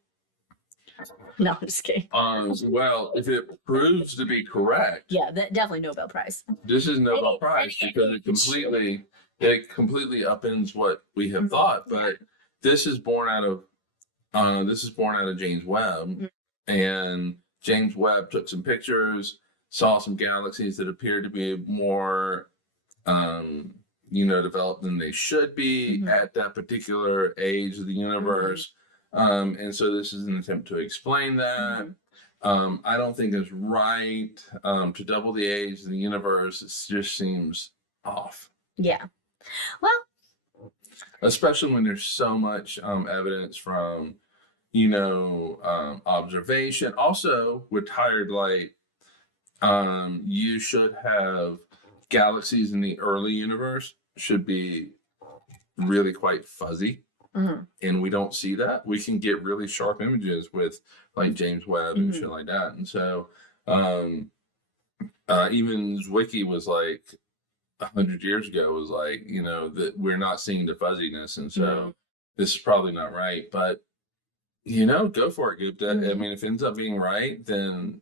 No, I'm just kidding. Well, if it proves to be correct, definitely Nobel Prize. This is Nobel Prize because it completely upends what we have thought. But this is born out of James Webb, and James Webb took some pictures, saw some galaxies that appeared to be more, developed than they should be at that particular age of the universe. And so this is an attempt to explain that. I don't think it's right to double the age of the universe. It just seems off. Yeah. Well, especially when there's so much evidence from, observation. Also, with tired light, you should have galaxies in the early universe should be really quite fuzzy. And we don't see that. We can get really sharp images with like James Webb and shit like that. And so even Zwicky was like 100 years ago was like, that we're not seeing the fuzziness. And so this is probably not right. But, go for it, Gupta. I mean, if it ends up being right, then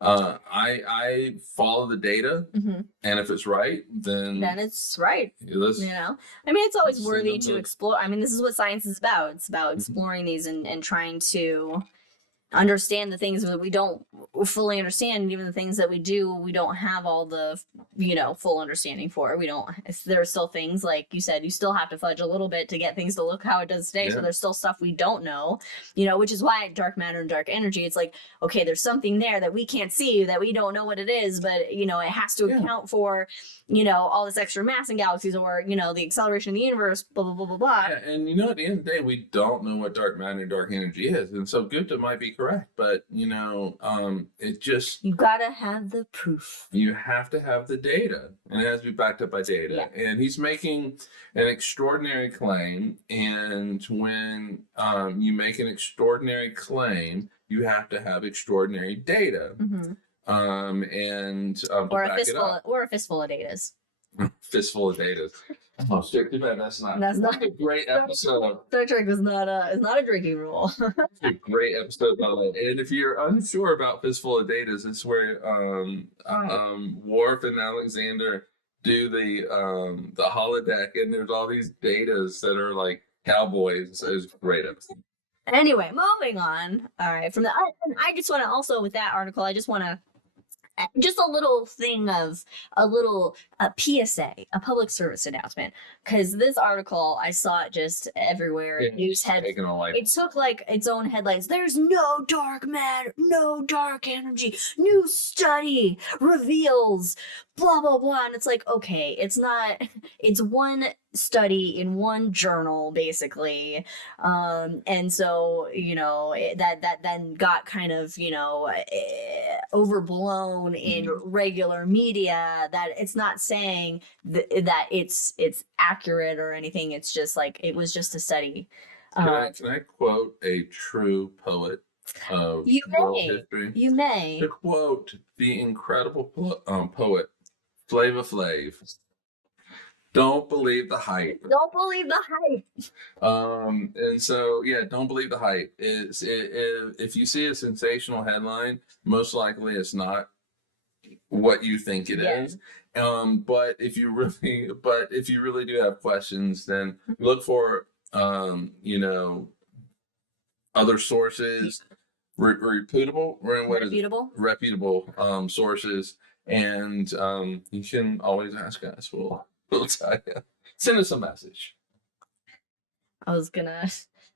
I follow the data, and if it's right, then it's right. I mean, it's always worthy to explore. I mean, this is what science is about. It's about exploring these and trying to understand the things that we don't fully understand, and even the things that we do, we don't have all the full understanding for. There are still things, like you said, you still have to fudge a little bit to get things to look how it does today. So there's still stuff we don't know, which is why dark matter and dark energy, it's like, okay, there's something there that we can't see, that we don't know what it is, but it has to account for all this extra mass in galaxies, or the acceleration of the universe, blah blah blah blah blah. Yeah, and at the end of the day, we don't know what dark matter and dark energy is, and so Gupta might be correct, but it just, you gotta have the proof. You have to have the data, and it has to be backed up by data. And he's making an extraordinary claim, and when you make an extraordinary claim, you have to have extraordinary data. Or a fistful of datas. Fistful of datas. Oh, shit, too bad that's not a great episode. Star Trek is not a drinking rule. It's a great episode, by the way. And if you're unsure about Fistful of Datas, it's where Worf and Alexander do the holodeck, and there's all these datas that are like cowboys. So it's a great episode. Anyway, moving on. All right, from the I just want to also with that article, I just want to just a little thing of a PSA, a public service announcement, because this article I saw it just everywhere. Yeah, News head. taking a life. It took like its own headlines. There's no dark matter, no dark energy. New study reveals blah blah blah, and it's like, okay, it's not. It's one study in one journal basically, and so that then got kind of overblown in regular media, that it's not saying that it's accurate or anything. It's just like it was just a study. Can I quote a true poet of world history? You may. To quote the incredible poet Flava Flav, don't believe the hype. Don't believe the hype. And so yeah, don't believe the hype. If you see a sensational headline, most likely it's not what you think it is. But if you really do have questions, then look for other sources, reputable sources, and you can always ask us. We'll tell you. Send us a message. I was gonna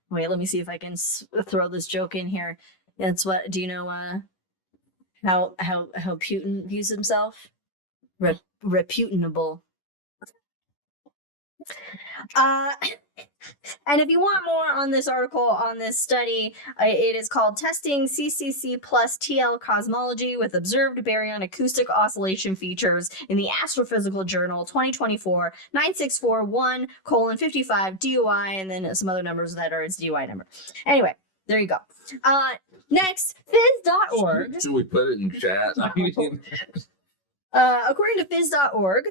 wait. Let me see if I can throw this joke in here. That's what. Do you know how Putin views himself? Reputinable. And if you want more on this article, on this study, it is called Testing CCC plus TL Cosmology with Observed Baryon Acoustic Oscillation Features in the Astrophysical Journal 2024 9641:55 DUI, and then some other numbers that are its DUI number. Anyway, there you go. Next, phys.org. Should we put it in chat? According to phys.org,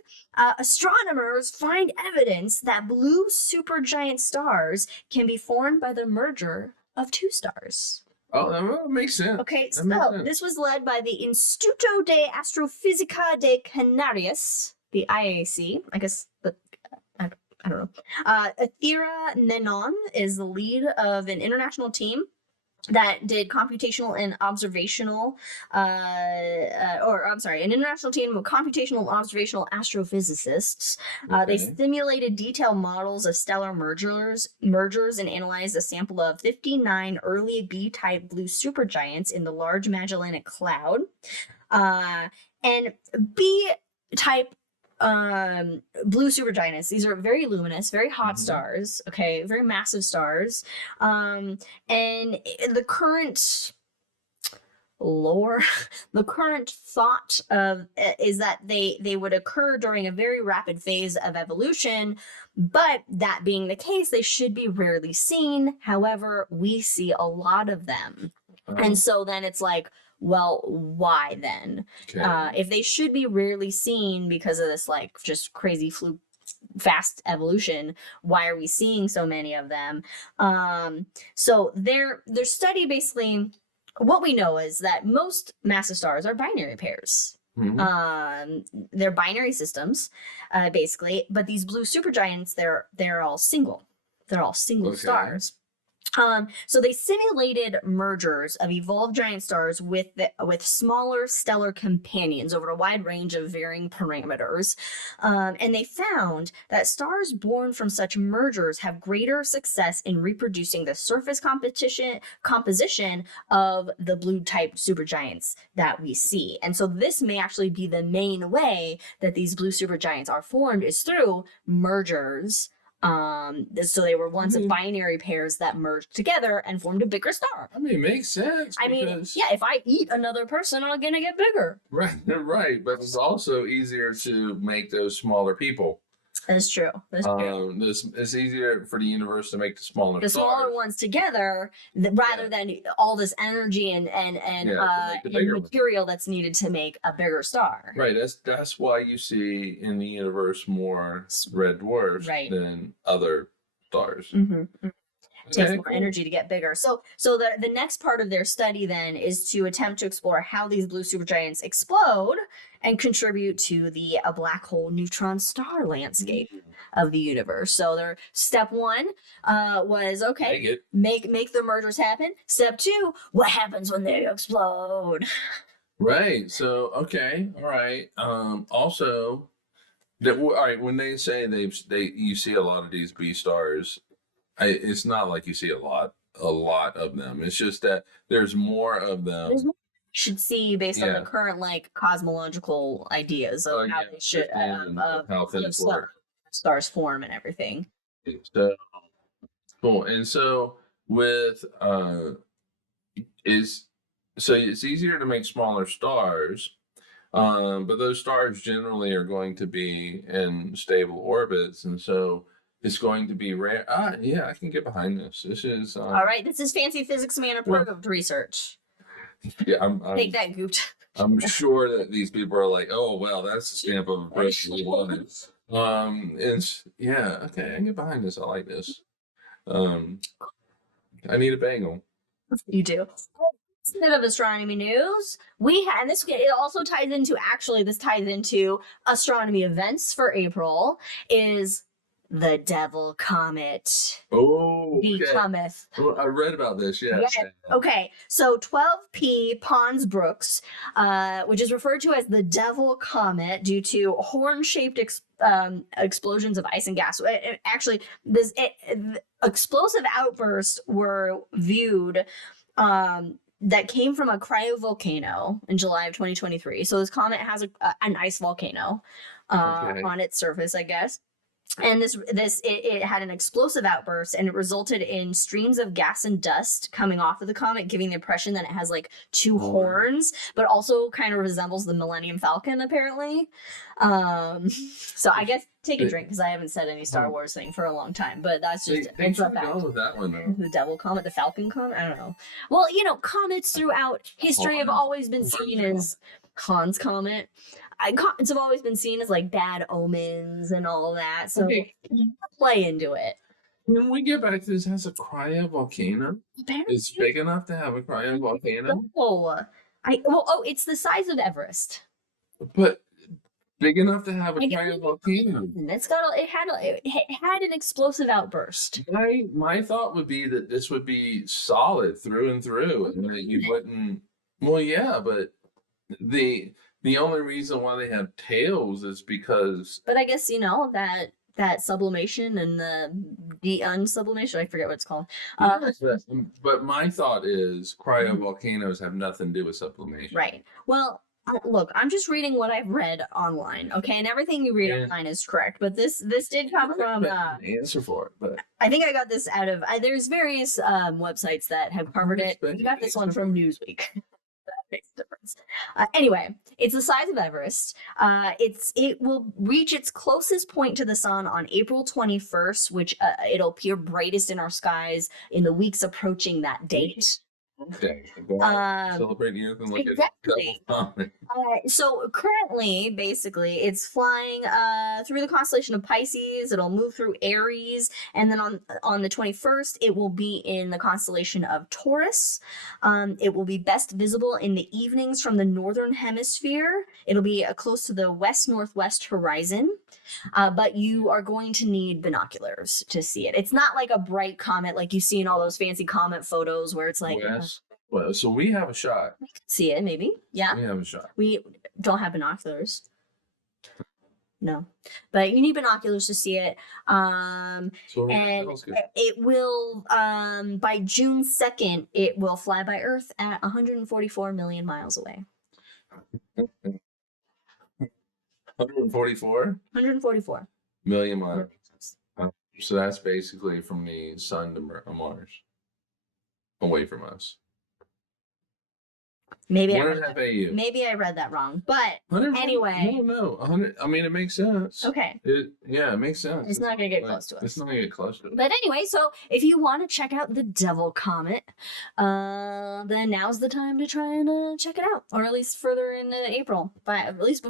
astronomers find evidence that blue supergiant stars can be formed by the merger of two stars. Oh, that makes sense. Okay, so this was led by the Instituto de Astrofísica de Canarias, the IAC, I guess, but I don't know. Athira Menon is the lead of an international team that did computational and observational, an international team of computational and observational astrophysicists. They simulated detailed models of stellar mergers and analyzed a sample of 59 early B-type blue supergiants in the Large Magellanic Cloud. And B-type blue supergiants, these are very luminous, very hot stars, okay, very massive stars, and the current thought of is that they would occur during a very rapid phase of evolution, but that being the case, they should be rarely seen. However, we see a lot of them. And so then it's like, well, why then? Okay. If they should be rarely seen because of this like just crazy fast evolution, why are we seeing so many of them? So their study, basically what we know is that most massive stars are binary pairs. They're binary systems, basically, but these blue supergiants, they're all single. They're all single stars. So they simulated mergers of evolved giant stars with smaller stellar companions over a wide range of varying parameters. And they found that stars born from such mergers have greater success in reproducing the surface composition of the blue type supergiants that we see. And so this may actually be the main way that these blue supergiants are formed, is through mergers. So they were once binary pairs that merged together and formed a bigger star. I mean, it makes sense. I mean, yeah, if I eat another person, I'm gonna get bigger. Right. But it's also easier to make those smaller people. That's true. It's easier for the universe to make the smaller ones together rather than all this energy and material that's needed to make a bigger star. Right. That's why you see in the universe more red dwarfs than other stars. It takes more energy to get bigger. So the next part of their study then is to attempt to explore how these blue supergiants explode and contribute to the black hole neutron star landscape. of the universe. So their step one was okay, Make it. make the mergers happen. Step two, what happens when they explode? Right. So okay. All right. Also, all right. When they say you see a lot of these B stars, it's not like you see a lot of them. It's just that there's more of them. There's more you should see based on the Yeah. current like cosmological ideas of how Yeah, they should understanding of how things work. stars form and everything. So cool. And so with is so it's easier to make smaller stars, but those stars generally are going to be in stable orbits, and so it's going to be rare. Yeah, I can get behind this. This is All right, this is fancy physics man approved research. Yeah, Take that, Goot. I'm sure that these people are like, oh well, that's the stamp of approval we wanted. Yeah, okay, I can get behind this. I like this. I need a bagel. You do. Instead of astronomy news, we had, and this it also ties into this ties into astronomy events for April. Is the Devil Comet Oh, okay. becometh? Well, I read about this. Yeah. Okay, so 12P Pons Brooks, which is referred to as the Devil Comet due to horn-shaped explosions of ice and gas. Actually, explosive outbursts were viewed that came from a cryovolcano in July of 2023. So this comet has an ice volcano on its surface, I guess. And it had an explosive outburst, and it resulted in streams of gas and dust coming off of the comet, giving the impression that it has like two horns, but also kind of resembles the Millennium Falcon, apparently. So I guess take a drink because I haven't said any Star Wars thing for a long time, but that's just thanks for going with that one though. The Devil Comet, the Falcon Comet. I don't know. Well, comets throughout history have always been seen as Hans Comet. Comets have always been seen as like bad omens and all that, so play into it. When we get back to this, has a cryovolcano? It's big enough to have a cryovolcano? It's the size of Everest. But big enough to have a cryovolcano. It had an explosive outburst. My thought would be that this would be solid through and through, and that you wouldn't. Well, yeah, but the only reason why they have tails is because. But I guess that sublimation and the unsublimation, I forget what it's called. But my thought is cryovolcanoes have nothing to do with sublimation. Right. Well, look, I'm just reading what I've read online, okay? And everything you read online is correct. But this did come from answer for it, but I think I got this out of there's various websites that have covered it. I got this one from Newsweek. Makes a difference. Anyway, it's the size of Everest. It will reach its closest point to the sun on April 21st, which it'll appear brightest in our skies in the weeks approaching that date. Okay. Celebrate the Earth and look exactly. at So currently, basically, it's flying through the constellation of Pisces. It'll move through Aries, and then on the 21st, it will be in the constellation of Taurus. It will be best visible in the evenings from the northern hemisphere. It'll be close to the west-northwest horizon. But you are going to need binoculars to see it. It's not like a bright comet like you see in all those fancy comet photos where it's like. Well, so we have a shot. We could see it, maybe. Yeah. We have a shot. We don't have binoculars. No, but you need binoculars to see it. And it will, by June 2nd, it will fly by Earth at 144 million miles away. 144? 144 million miles. So that's basically from the sun to Mars, away from us. Maybe I read that wrong, but anyway. No, 100. I mean, it makes sense. Okay. It makes sense. It's not gonna get close to us. It's not gonna get close to us. But anyway, so if you want to check out the Devil Comet, then now's the time to try and check it out, or at least further in April, at least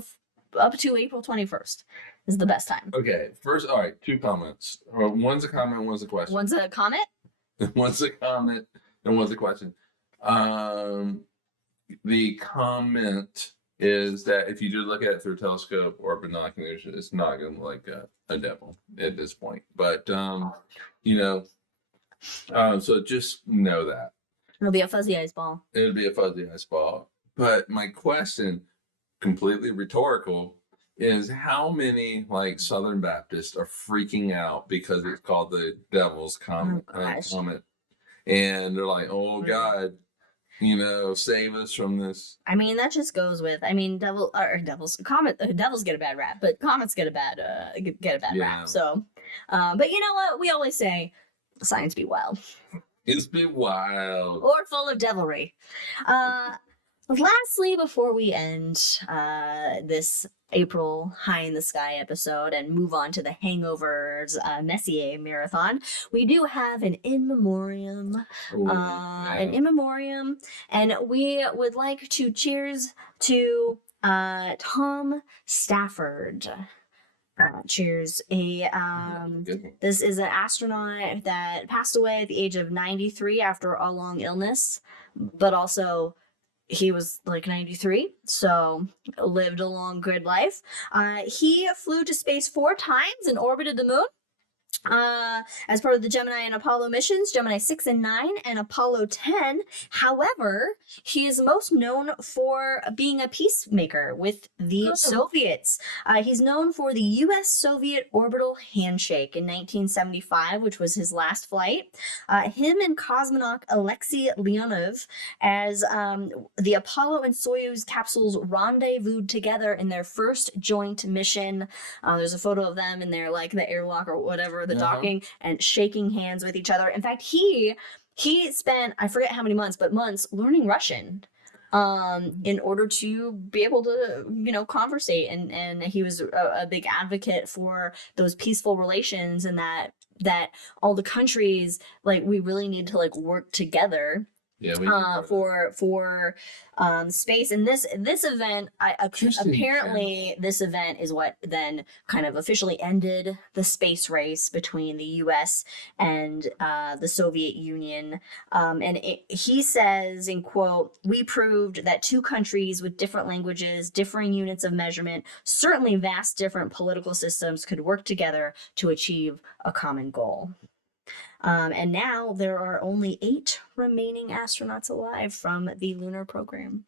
up to April 21st is the best time. Okay. First, all right. 2 comments. One's a comment. One's a question. One's a comment. One's a comment, and one's a question. The comment is that if you do look at it through a telescope or binoculars, it's not going to look like a devil at this point. But you know, so just know that It'll be a fuzzy ice ball. it'll be a fuzzy ice ball. But my question, completely rhetorical, is how many like Southern Baptists are freaking out because it's called the Devil's Comet, gosh. Comet, and they're like, "Oh God, save us from this." I mean, that just goes with. I mean, devils get a bad rap, but comets get a bad Yeah. rap. So, but you know what? We always say, science be wild It's been wild. or full of devilry. Lastly, before we end this April High in the Sky episode and move on to the Hangovers Messier Marathon, we do have an in memoriam. And we would like to cheers to Tom Stafford. Cheers. Good one. This is an astronaut that passed away at the age of 93 after a long illness, but also he was like 93, so lived a long, good life. He flew to space 4 times and orbited the moon. As part of the Gemini and Apollo missions, Gemini 6 and 9 and Apollo 10. However, he is most known for being a peacemaker with the Soviets. He's known for the U.S.-Soviet orbital handshake in 1975, which was his last flight. Him and cosmonaut Alexei Leonov, as the Apollo and Soyuz capsules rendezvoused together in their first joint mission. There's a photo of them in their the airlock or whatever, the docking, and shaking hands with each other. In fact, he spent, I forget how many months, but months learning Russian in order to be able to conversate, and he was a big advocate for those peaceful relations, and that all the countries we really need to work together. Yeah, for space. And this event, apparently this event is what then kind of officially ended the space race between the U.S. and the Soviet Union. And he says, in quote, "We proved that 2 countries with different languages, differing units of measurement, certainly vast different political systems could work together to achieve a common goal." And now there are only 8 remaining astronauts alive from the lunar program.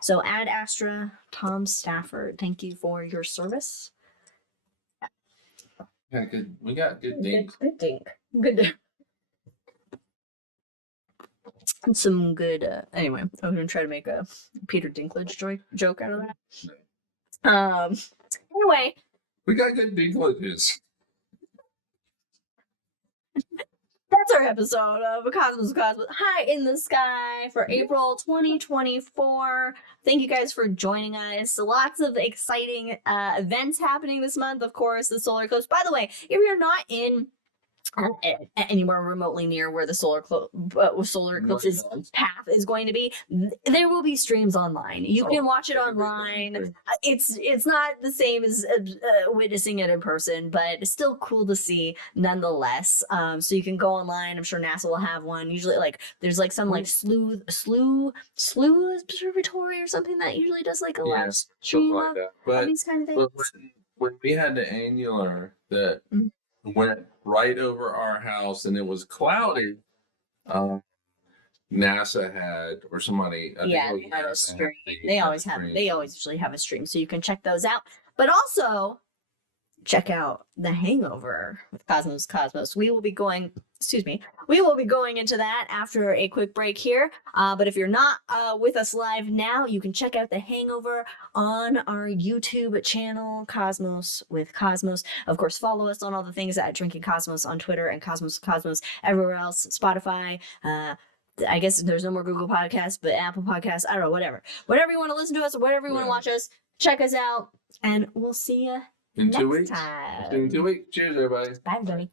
So Ad Astra, Tom Stafford, thank you for your service. We got good things. Good dink. Good. Some good. Anyway, I was gonna try to make a Peter Dinklage joke out of that. Anyway, We got good Dinklages. that's our episode of Cosmos High in the Sky for April 2024. Thank you guys for joining us. Lots of exciting events happening this month. Of course, the solar eclipse. By the way, if you're not in anywhere remotely near where the solar eclipse's path is going to be, there will be streams online. You can watch it online. It's not the same as witnessing it in person, but it's still cool to see nonetheless. So you can go online. I'm sure NASA will have one. Usually, there's some slew observatory or something that usually does a live stream of these kind of things. But when we had the annular that went right over our house and it was cloudy, NASA had, or somebody, they had a stream. They always usually have a stream, so you can check those out. But also check out The Hangover with Cosmos. We will be going into that after a quick break here. But if you're not with us live now, you can check out The Hangover on our YouTube channel, Cosmos with Cosmos. Of course, follow us on all the things at Drinking Cosmos on Twitter and Cosmos everywhere else, Spotify. I guess there's no more Google Podcasts, but Apple Podcasts, I don't know, whatever you want to listen to us, whatever you want to watch us, check us out, and we'll see you in 2 weeks. weeks. In 2 weeks. Cheers, everybody. Bye, everybody.